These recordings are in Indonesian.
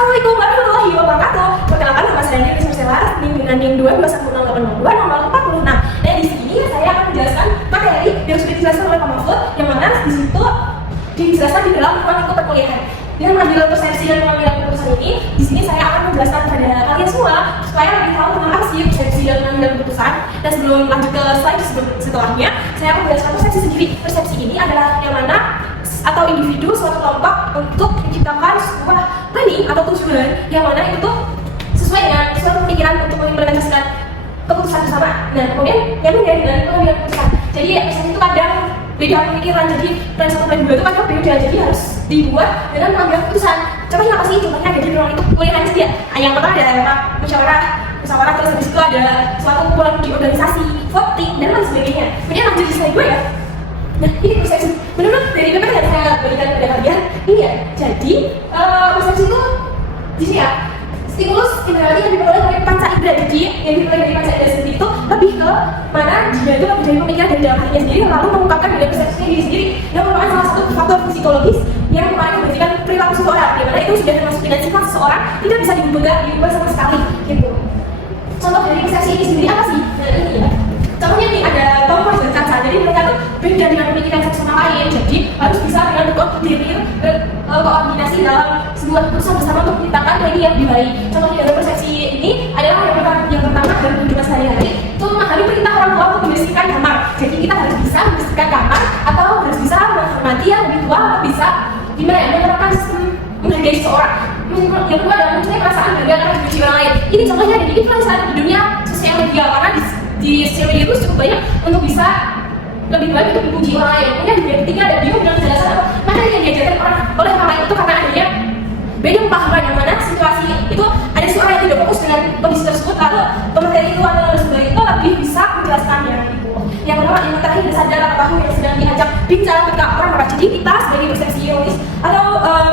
Assalamualaikum warahmatullahi wabarakatuh. Perkenalkan nama saya Nia Kisah dengan NIM 2210682 nomor 46. Nah, di sini saya akan menjelaskan materi yang sudah dijelaskan oleh Pak Mahfud, yang mana di situ dijelaskan di dalam lingkup perkuliahan. Dengan mengambil persepsi dan pengambilan keputusan ini, di sini saya akan menjelaskan kepada kalian semua supaya lebih tahu tentang apa sih persepsi dan pengambilan keputusan. Dan sebelum lanjut ke slide setelahnya, saya akan menjelaskan persepsi sendiri. Persepsi ini adalah yang mana atau individu suatu kelompok untuk menciptakan sebuah planning atau tujuan yang mana itu tuh sesuai dengan suatu pikiran untuk mengimplementasikan keputusan bersama. Nah, kemudian yang berbeda dengan pengambilan keputusan. Jadi persepsi itu kadang beda pemikiran, jadi plan 1 plan 2 itu kadang beda, jadi harus dibuat dengan pengambilan keputusan. Contohnya apa sih? Contohnya ada di ruang itu kuliah saja. Yang pertama ada musyawarah, terus habis itu ada suatu kumpulan di organisasi, voting dan lain sebagainya. Kemudian lanjut di slide 2 ya. Nah, ini persepsi. Menurut dari PPT yang saya berikan kepada kalian, ini ya. Jadi persepsi itu di sini ya. Stimulus internali yang diperoleh oleh panca indera. Jadi yang diperoleh dari panca indera sendiri itu lebih ke mana dia itu lebih dari pemikiran dari dalam hatinya sendiri, lalu mengungkapkan dari persepsinya diri sendiri yang merupakan salah satu faktor psikologis yang memperhatikan perilaku seseorang, di mana itu sudah termasuk dengan sifat seseorang tidak bisa diubah sama sekali gitu. Contoh dari persepsi ini sendiri apa sih? Nah, ini ya. Contohnya nih ada Tom Cruise dan Caca. Jadi mereka tuh beda dengan pemikiran satu sama lain. Jadi harus bisa dengan berkoordinir koordinasi dalam sebuah keputusan bersama untuk menciptakan planning yang lebih baik. Contohnya dari persepsi ini adalah yang pertama dalam kehidupan sehari-hari itu memahami perintah orang tua untuk membersihkan kamar. Jadi kita harus bisa membersihkan kamar atau harus bisa menghormati yang lebih tua, bisa gimana ya menerapkan sistem menghargai seseorang. Yang kedua adalah mempunyai perasaan bangga karena dipuji orang lain. Ini contohnya dari influencer di dunia sosial media, karena di sosial media itu cukup banyak untuk bisa lebih baik untuk dipuji orang lain. Kemudian yang ketiga ada dia dengan penjelasan apa materi yang diajarkan oleh orang lain itu karena adanya beda pemahaman, yang mana situasi itu ada seorang yang tidak fokus dengan kondisi tersebut, lalu pemateri itu atau narasumber itu lebih bisa menjelaskannya gitu. Yang kedua, yang terakhir ada sadar atau tahu yang sedang diajak bicara ketika orang merasa. Jadi kita sebagai persepsi logis atau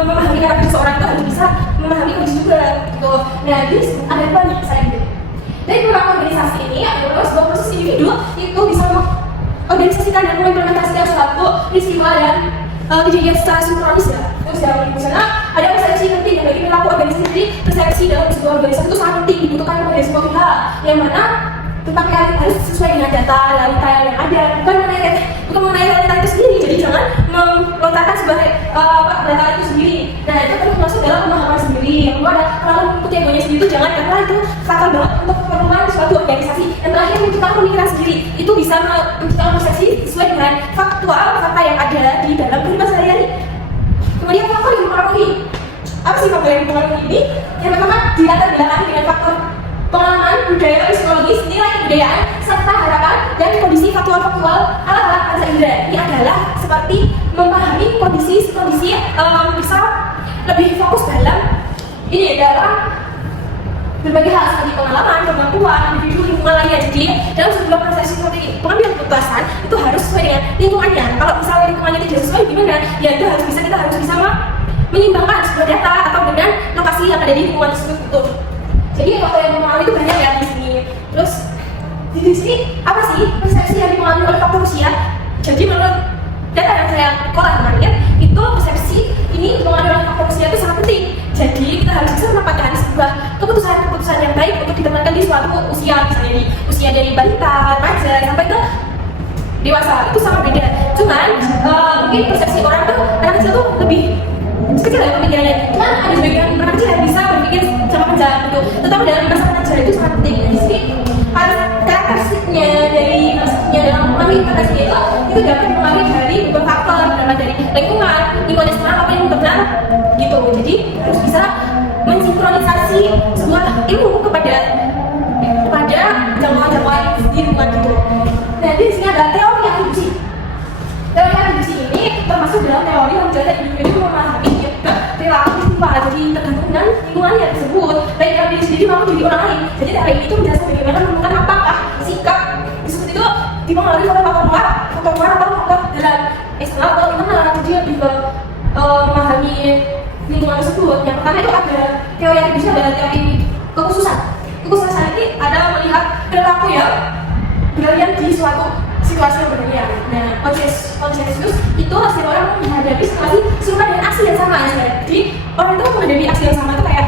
memahami karakter seorang itu harus bisa memahami kondisi juga gitu. Nah, jadi ada banyak saya gitu. Dari beberapa organisasi ini ada sebuah proses individu itu bisa mengorganisasikan dan mengimplementasikan suatu peristiwa dan kejadian secara sinkronis ya. Terus yang di sana ada persepsi penting bagi pelaku organisasi sendiri. Persepsi dalam sebuah organisasi itu sangat penting dibutuhkan oleh semua pihak, yang mana tentang harus sesuai dengan data realita yang ada, bukan mengenai realita itu sendiri. Jadi jangan melontarkan sebagai data itu sendiri. Nah, itu terus masuk dalam pemahaman sendiri. Yang kedua ada terlalu mengikuti egonya sendiri itu jangan, karena itu fatal banget untuk keperluan suatu organisasi. Yang terakhir menciptakan pemikiran sendiri itu bisa menciptakan persepsi sesuai dengan faktual fakta yang ada di dalam kehidupan sehari-hari. Kemudian faktor yang mempengaruhi. Apa sih faktor yang mempengaruhi ini? Yang pertama dilatar belakangi dengan faktor pengalaman, budaya, psikologis, nilai kebudayaan, serta harapan dan kondisi faktual-faktual ala-ala panca indera. Ini adalah seperti memahami kondisi bisa lebih fokus dalam ini dalam berbagai hal seperti pengalaman, kemampuan, individu, lingkungan lainnya. Jadi dalam sebuah proses seperti pengambilan keputusan itu harus sesuai dengan lingkungannya. Kalau misalnya lingkungannya tidak sesuai gimana? Ya itu kita harus bisa menyimbangkan sebuah data atau dengan lokasi yang ada di lingkungan tersebut itu. Jadi faktor yang mempengaruhi itu banyak ya di sini. Terus di sini apa sih persepsi yang dipengaruhi oleh faktor usia? Jadi menurut data yang saya olah kemarin itu persepsi ini dipengaruhi oleh faktor usia itu sangat penting. Jadi kita harus bisa menempatkan sebuah keputusan yang baik untuk ditempatkan di suatu usia, misalnya di usia dari balita, remaja sampai ke dewasa itu sangat beda. Cuman mungkin persepsi orang tuh anak kecil tuh lebih kecil ya pemikirannya. Cuman ada sebagian anak kecil yang bisa berpikir sama panjang gitu. Terutama dalam masa remaja itu sangat penting. Di sini karakteristiknya dalam mengimplementasinya itu dapat dipengaruhi dari beberapa faktor, dari lingkungan eksternal apa yang internal gitu. Jadi harus bisa mensinkronisasi sebuah ilmu kepada jangkauan di lingkungan gitu. Nah, di sini ada teori atribusi. Teori atribusi ini termasuk dalam teori yang menjelaskan individu memahami perilaku sifat, jadi tergantung dengan lingkungannya tersebut, baik dalam diri sendiri maupun diri orang lain. Jadi teori ini itu menjelaskan bagaimana menemukan apakah sikap tersebut itu dipengaruhi oleh faktor luar atau faktor dalam eksternal atau internal. Jadi lebih memahami lingkungan tersebut. Yang pertama itu ada teori yang bisa adalah teori kekhususan. Kekhususan ini ada melihat perilaku yang beralian di suatu situasi yang berbeda. Nah, konsensus itu hasil orang menghadapi situasi serupa dengan aksi yang sama. Jadi orang itu menghadapi aksi yang sama itu kayak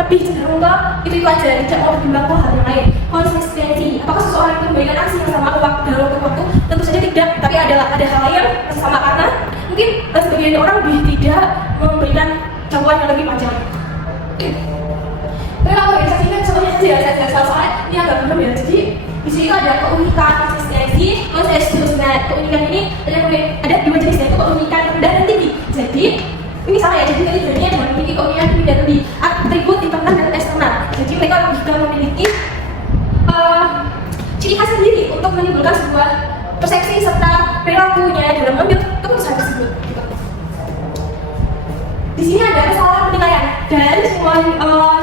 lebih cenderung ke itu aja, tidak mau berkembang ke hal yang lain. Konsistensi, apakah seseorang itu memberikan aksi yang sama dalam waktu? Tentu saja tidak, tapi ada hal lain yang sama, karena mungkin sebagian orang lebih tidak memberikan jawaban yang lebih panjang. Tapi kalau organisasi ini contohnya saja, saya jelaskan soalnya ini agak belum ya. Jadi di sini itu ada keunikan, konsistensi, keunikan ini ada dua jenis, yaitu keunikan rendah dan tinggi. Jadi ini sama ya, jadi ini memiliki keunikan tinggi dan tinggi, atribut internal dan eksternal. Jadi mereka juga memiliki ciri khas sendiri untuk menimbulkan sebuah persepsi serta perilakunya dalam mengambil keputusan tersebut. Di sini ada kesalahan penilaian dari semua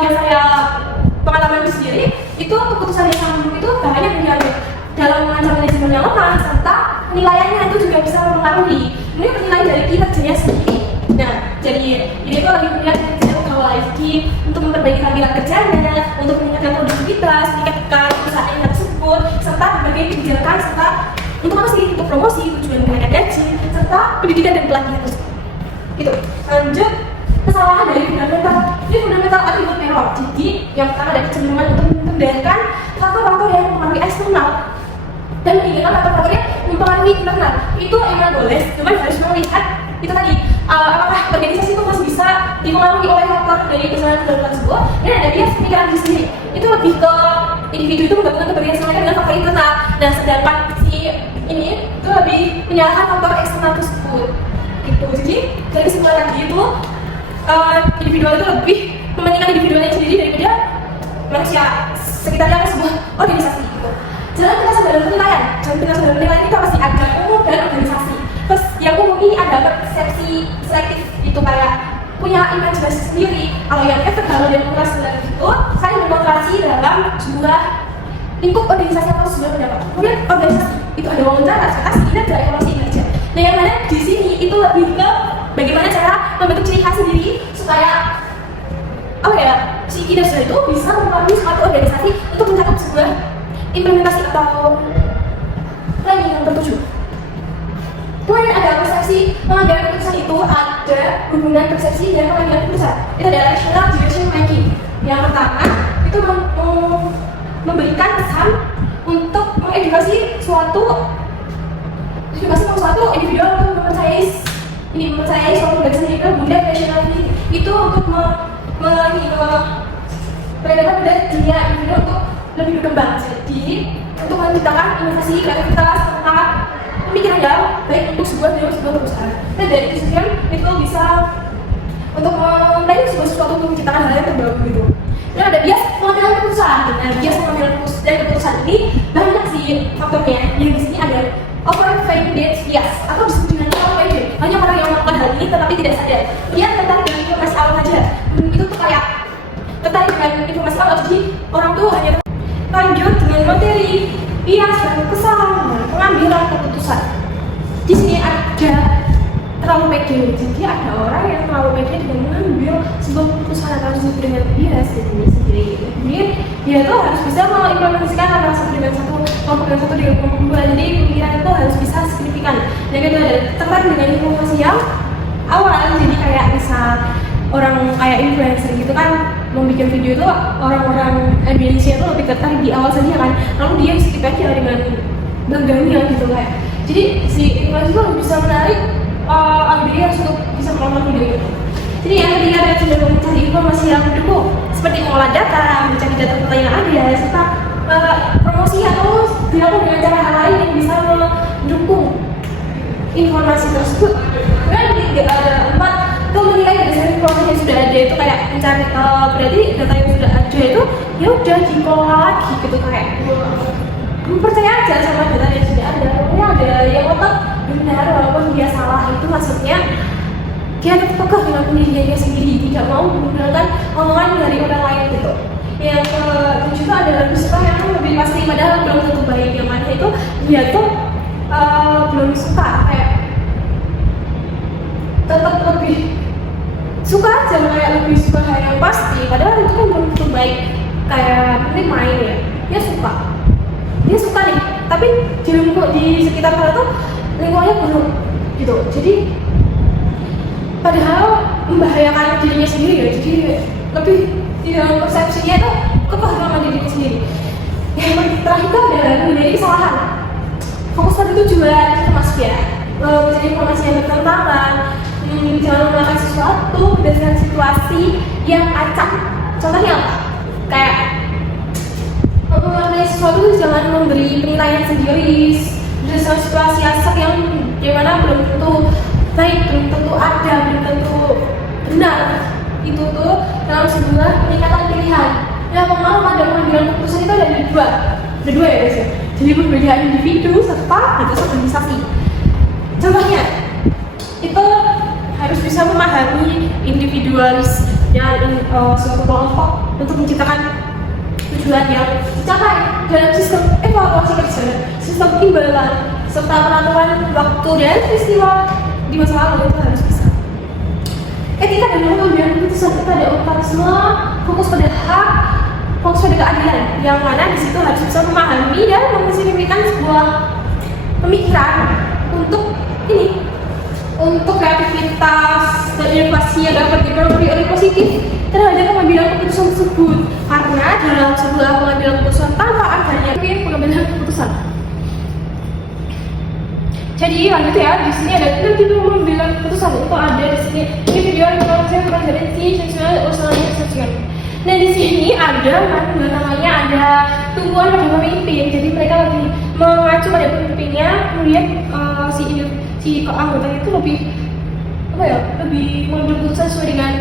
yang saya pengalaman sendiri, itu keputusan yang sama itu banyak menjadi dalam mengancam manajemen yang lemah, serta penilaiannya itu juga bisa mempengaruhi. Ini penilaian dari kinerjanya sendiri. Nah, jadi ini tuh lagi melihat kinerja pegawai lagi untuk memperbaiki tampilan kerjanya, untuk meningkatkan produktivitas, meningkatkan perusahaan tersebut, serta berbagai kebijakan, serta untuk apa sih? Untuk promosi, tujuan meningkatkan gaji, serta pendidikan dan pelatihan tersebut. Gitu. Lanjut, kesalahan dari fundamental. Ini fundamental atribut error. Jadi yang pertama ada kecenderungan untuk memindahkan faktor-faktor yang mempengaruhi eksternal dan meninggalkan faktor-faktor yang mempengaruhi internal. Itu emang boleh, cuma harus melihat itu tadi apakah organisasi itu masih bisa dipengaruhi oleh faktor dari kesalahan fundamental tersebut. Dan ada bias pemikiran di sini. Itu lebih ke individu itu menggabungkan keberhasilan dengan faktor internal. Dan sedangkan si ini itu lebih menyalahkan faktor eksternal tersebut. Gitu. Jadi dari kesimpulan tadi itu individual itu lebih mementingkan individualnya sendiri daripada manusia sekitarnya atau sebuah organisasi gitu. Jalan kita dalam penilaian, itu apa sih? Ada umum dan organisasi. Terus yang umum ini ada persepsi selektif itu kayak punya imajinasi sendiri. Kalau yang eksternal dan demokrasi itu saya demokrasi dalam sebuah lingkup organisasi atau sebuah pendapat. Kemudian organisasi itu ada wawancara, ekspektasi, dan ada evaluasi kinerja. Nah yang mana di sini itu lebih ke bagaimana cara membentuk ciri khas sendiri supaya si kinerja itu bisa mempengaruhi suatu organisasi untuk mencapai sebuah implementasi atau planning yang tertuju. Kemudian ada persepsi pengambilan keputusan, itu ada hubungan persepsi dan pengambilan keputusan. Itu ada rational decision making. Yang pertama itu memberikan kesan untuk mengedukasi suatu individual untuk mempercayai suatu organisasi. Kemudian rational thinking itu untuk memperadakan dunia individu untuk lebih berkembang. Jadi untuk menciptakan inovasi, kreativitas, serta pemikiran yang baik untuk sebuah perusahaan. Dan dari itu sendiri itu bisa untuk memulai sesuatu untuk menciptakan hal yang terbaru gitu. Dan ada bias pengambilan keputusan. Nah, bias pengambilan keputusan ini banyak sih faktornya. Yang di sini ada overconfidence bias atau disebut dengan overconfidence. Banyak orang yang melakukan hal ini tetapi tidak sadar. Dia tertarik dengan informasi awal saja. Itu tuh kayak tertarik dengan informasi awal, jadi orang tuh hanya lanjut dengan materi, bias dan kesalahan pengambilan keputusan. Di sini ada terlalu pede. Jadi ada orang yang terlalu pede dengan mengambil sebuah keputusan atau disebut dengan bias dirinya sendiri. Kemudian dia tuh harus bisa mengimplementasikan antara satu dengan satu, kelompok dengan satu dengan kelompok dua. Jadi pemikiran itu harus bisa signifikan. Dan kedua ada tertarik dengan informasi yang awal. Jadi kayak misal orang kayak influencer gitu kan membuat video itu, orang-orang Indonesia itu lebih tertarik di awal saja kan, lalu dia skip aja dengan bangganya gitu kayak. Jadi si influencer itu bisa menarik audiens untuk bisa menonton video itu. Jadi yang ketiga ada cenderung mencari informasi yang mendukung, seperti mengolah data, mencari data yang ada, serta promosi atau dilakukan dengan cara hal lain yang bisa mendukung informasi tersebut. Kemudian ada 4 itu menilai berdasarkan informasi yang sudah ada, itu kayak mencari berarti data yang sudah ada itu ya udah dikelola lagi gitu, kayak percaya aja sama data yang sudah ada. Pokoknya ada yang otak benar walaupun dia salah, itu maksudnya dia tetap pekeh dengan pendiriannya sendiri, tidak mau menggunakan omongan dari orang lain gitu. Yang kedua ada lebih suka yang lebih pasti padahal belum tentu baik, yang mana itu dia tuh belum suka, kayak tetap lebih suka aja, kayak lebih suka hal yang pasti padahal itu kan belum tentu baik. Kayak mungkin main ya, dia suka nih, tapi di sekitar kita tuh lingkungannya belum gitu, jadi padahal membahayakan dirinya sendiri ya. Jadi lebih di dalam persepsinya itu kekeh sama dirinya sendiri. Yang terakhir itu adalah menjadi kesalahan. Fokus pada tujuan termasuk ya, mencari informasi yang bertentangan, jangan melakukan sesuatu berdasarkan situasi yang acak. Contohnya apa? Kayak melakukan sesuatu itu jangan memberi penilaian sendiri berdasarkan situasi acak yang dimana belum tentu baik, belum tentu ada, belum tentu benar. Itu tuh dalam sebuah peningkatan pilihan. Yang pengaruh pada pengambilan keputusan itu ada dua ya guys ya. Jadi perbedaan individu serta batas organisasi. Contohnya itu harus bisa memahami individualisnya suatu kelompok untuk menciptakan tujuan yang dicapai dalam sistem evaluasi kerja, sistem imbalan, serta penentuan waktu dan peristiwa di masa lalu itu harus bisa. Etika dalam pengambilan keputusan itu ada empat semua, fokus pada hak, fokus pada keadilan, yang mana di situ harus bisa memahami dan memfasilitasi sebuah pemikiran untuk kreativitas dan inovasi yang dapat dipengaruhi oleh positif terhadap pengambilan keputusan tersebut. Karena dalam sebuah pengambilan keputusan tanpa adanya pengambilan keputusan. Jadi lanjut ya, di sini ada tipe pengambilan keputusan itu ada di sini individual, ekonomi, presidensi, sosial, usaha sosial. Nah di sini ada namanya ada tumbuhan pada pemimpin. Jadi mereka lebih mengacu pada pemimpinnya, kemudian si anggotanya itu lebih lebih mengambil keputusan sesuai dengan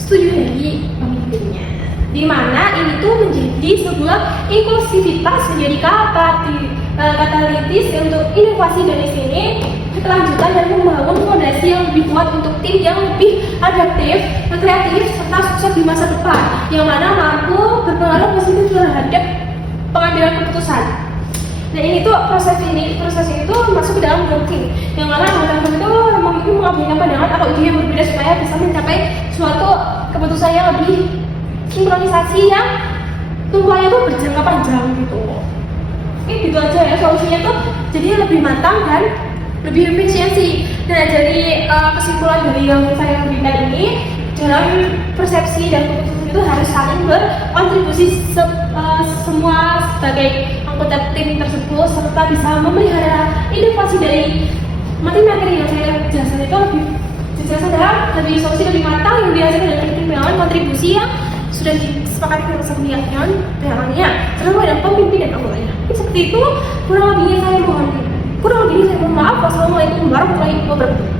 setuju dari pemimpinnya. Di mana ini tuh menjadi sebuah inklusivitas, menjadi katalitis untuk inovasi dari sini, kelanjutan dan membangun fondasi yang lebih kuat untuk tim yang lebih adaptif, kreatif, serta sukses di masa depan, yang mana mampu berpengaruh positif terhadap pengambilan keputusan. Nah ini tuh proses ini tuh masuk ke dalam working, yang mana anggota itu memiliki mengambil pandangan atau ide yang berbeda supaya bisa mencapai suatu keputusan yang lebih sinkronisasi yang tumpuannya tuh berjangka panjang gitu. Oke gitu aja ya solusinya tuh jadi lebih matang dan lebih efisiensi. Nah dari kesimpulan dari yang saya berikan ini, dalam persepsi dan keputusan itu harus saling berkontribusi semua sebagai anggota tim tersebut, serta bisa memelihara inovasi dari materi yang saya jelaskan itu lebih jelas dalam lebih solusi lebih matang yang dihasilkan dari pertimbangan kontribusi yang sudah disepakati bersama pihaknya, terutama dengan pemimpin dan anggotanya. Seperti itu kurang lebihnya saya mohon maaf. Wassalamualaikum warahmatullahi wabarakatuh.